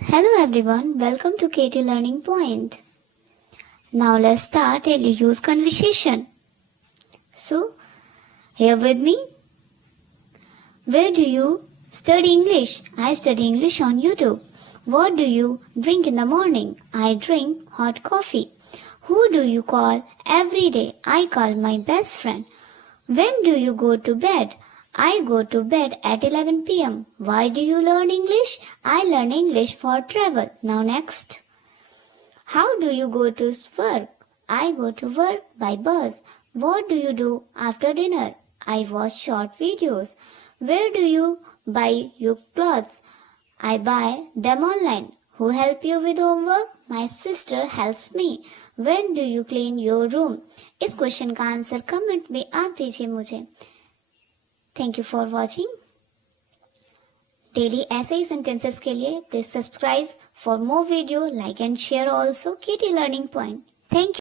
Hello everyone, welcome to KT Learning Point. Now let's start a use conversation. So, here with me. Where do you study English? I study English on YouTube. What do you drink in the morning? I drink hot coffee. Who do you call every day? I call my best friend. When do you go to bed? I go to bed at 11 p.m. Why do you learn English? I learn English for travel. Now next. How do you go to work? I go to work by bus. What do you do after dinner? I watch short videos. Where do you buy your clothes? I buy them online. Who help you with homework? My sister helps me. When do you clean your room? इस question का answer comment में आप दीजिए मुझे. Thank you for watching. Daily ऐसे ही sentences के लिए please subscribe for more video, like and share also KT learning point. Thank you.